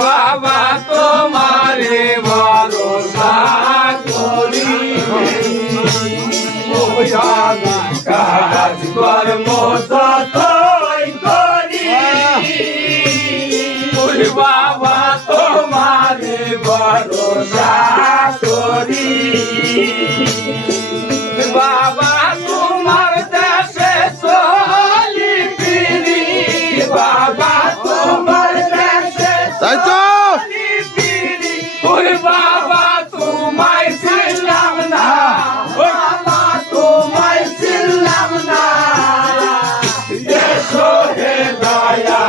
বাবা তোমারে ভরসা করি কাজ কর্ম ততই করি বাবা তোমারে ভরসা করি বাবা তোমার দেশে চলি ফিরি বাবা তোমার দেশে চলি ফিরি ওই বাবা তোমায় ছিলাম না বাবা তোমায় ছিলাম না এসো হে দয়া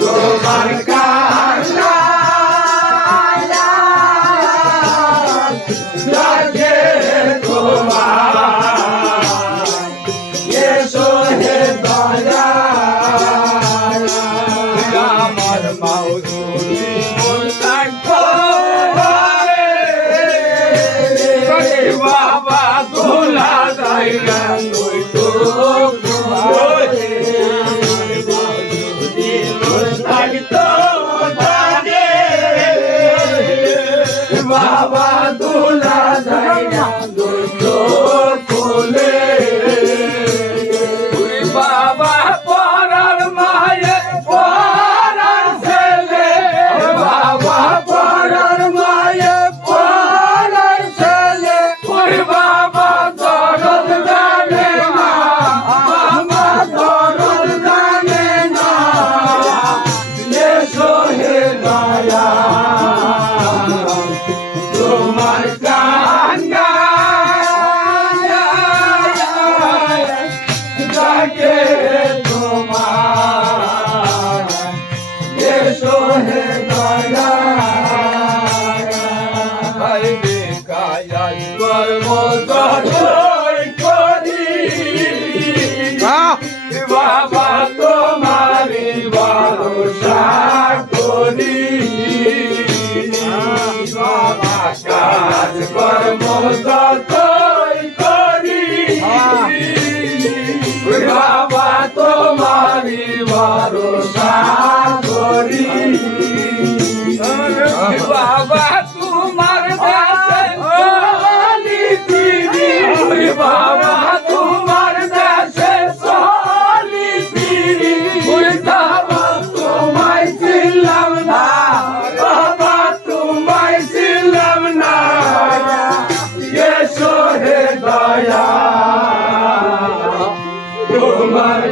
তোমার কান্না লাগে তোমার এসো হে দয়া আমার মাউজুরি মন বাবা দোলা যাইয়া তুই তো বাবা দোলা যাইয়া তুই তো খুলে বাবা পরার মায়ে পরার ছেলে বাবা পরার মায়ে পরার ছেলে ওই বাবা দরদ জানে না বাবা দরদ জানে না এসো হে দয়া তোমার কান্না লাগে তোমার এসো হে দয়া হাইরে কায়াই কর্ম যতই করি বাবা তোমারি ভরসা করি বাবা কাজ কর্ম যতই করি বাবা তোমারি ভরসা করি বাবা তোমার দেশে চলি ফিরি বাবা তোমার দেশে চলি ফিরি বাবা তোমায় ছিলাম না বাবা তোমায় ছিলাম না এসো হে দয়া তোমার